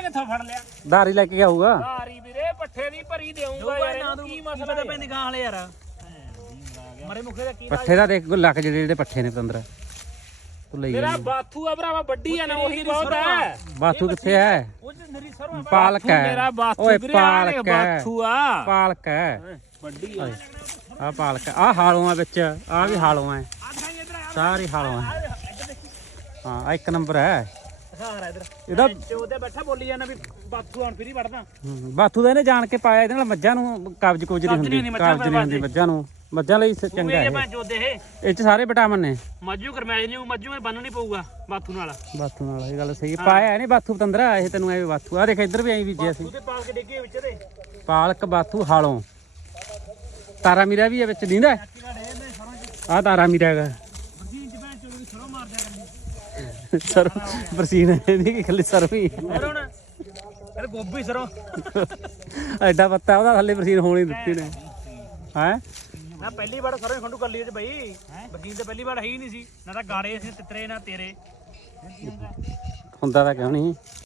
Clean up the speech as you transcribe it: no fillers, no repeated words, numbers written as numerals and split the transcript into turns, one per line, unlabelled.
ਕਿੱਥੋਂ ਫੜ ਲਿਆ
ਧਾਰੀ ਲੈ ਕੇ ਆਊਗਾ
ਧਾਰੀ ਵੀਰੇ ਪੱਠੇ ਦੀ ਭਰੀ ਦੇਊਂਗਾ ਯਾਰ ਇਹਨੂੰ ਕੀ ਮਸਲਾ ਹੈ
ਪੈਂਦੀ ਖਾਣ ਵਾਲੇ ਯਾਰ
ਮਰੇ ਮੁਖੇ ਦਾ ਕੀ
ਪੱਠੇ ਦਾ ਦੇਖ ਲੱਖ ਜਿਹੜੇ ਪੱਠੇ ਨੇ ਪਤੰਦਰ ਤੂੰ ਲਈ
ਮੇਰਾ ਬਾਥੂ ਆ ਭਰਾਵਾ ਵੱਡੀ ਆ ਨਾ ਉਹੀ ਬਹੁਤ ਹੈ
ਬਾਥੂ ਕਿੱਥੇ ਹੈ
ਉਹ ਨਰੀ ਸਰੋਂ
ਪਾਲਕ ਹੈ
ਮੇਰਾ ਬਾਥੂ
ਓਏ
ਵੀਰੇ
ਪਾਲਕ ਹੈ
ਬਾਥੂ ਆ
ਪਾਲਕ ਹੈ
ਵੱਡੀ ਆ
ਆ ਪਾਲਕ ਆ ਹਾਲੋਂ ਵਿੱਚ ਆ ਵੀ ਹਾਲੋਂ ਹੈ ਸਾਰੀ ਹਾਲੋਂ ਹੈ ਹਾਂ ਆ ਇੱਕ ਨੰਬਰ ਹੈ
ਸਾਰਾ ਇਧਰ
ਇਹਦਾ
ਉਹਦੇ ਬੈਠਾ ਬੋਲੀ ਜਾਂਦਾ ਵੀ ਬਾਥੂ ਹੁਣ ਫਿਰੀ ਵੜਦਾ
ਬਾਥੂ ਦਾ ਇਹਨੇ ਜਾਣ ਕੇ ਪਾਇਆ ਇਹਦੇ ਨਾਲ ਮੱਝਾਂ ਨੂੰ ਕਬਜ਼ ਕੁਝ ਨਹੀਂ ਹੁੰਦੀ ਕਬਜ਼ ਨਹੀਂ ਹੁੰਦੀ ਮੱਝਾਂ ਨੂੰ ਮੱਝਾਂ ਲਈ ਚੰਗਾ
ਇਹ
ਹੈ
ਮੈਂ ਜੋਦੇ
ਇਹ ਚ ਸਾਰੇ ਵਿਟਾਮਿਨ ਨੇ
ਮੱਝੂ ਕਰਮੈਜ ਨਹੀਂ ਮੱਝੂ में ਬੰਨ ਨਹੀਂ ਪਊਗਾ ਬਾਥੂ ਨਾਲ
ਬਾਥੂ ਨਾਲ ਇਹ ਗੱਲ ਸਹੀ ਪਾਇਆ ਨਹੀਂ ਬਾਥੂ ਪਤੰਦਰਾ ਇਹ ਤੈਨੂੰ ਐਵੇਂ ਬਾਥੂ ਆ ਦੇਖ ਇੱਧਰ ਵੀ ਐਂ ਬੀਜਿਆ ਸੀ
ਉਹਦੇ ਪਾਲ ਕੇ ਡਿੱਗੇ ਵਿੱਚ ਦੇ
ਪਾਲਕ ਬਾਥੂ ਹਾਲੋਂ ਤਾਰਾ ਮੀਰਾ ਵੀ ਹੈ ਵਿੱਚ ਦਿੰਦਾ ਆ ਤਾਰਾ ਮੀਰਾ ਹੈਗਾ ਸਰ ਬਰਸੀਨ ਇਹਦੀ ਕਿ ਖੱਲੀ ਸਰ ਵੀ
ਹੁਣ ਇਹ ਗੋਭੀ ਸਰੋਂ
ਐਡਾ ਪੱਤਾ ਉਹਦਾ ਥੱਲੇ ਬਰਸੀਨ ਹੋਣ ਹੀ ਦਿੱਤੀ ਨੇ ਹੈ
ਮੈਂ ਪਹਿਲੀ ਵਾਰ ਸਰੋਂ ਖੰਡੂ ਕਰ ਲਈ ਤੇ ਬਈ ਬਗੀਨ ਤੇ ਪਹਿਲੀ ਵਾਰ ਹੈ ਹੀ ਨਹੀਂ ਸੀ ਨਾ ਤਾਂ ਗਾੜੇ ਸੀ ਤਿੱਤਰੇ ਨਾ ਤੇਰੇ
ਹੁੰਦਾ ਤਾਂ ਕਿਉਂ ਨਹੀਂ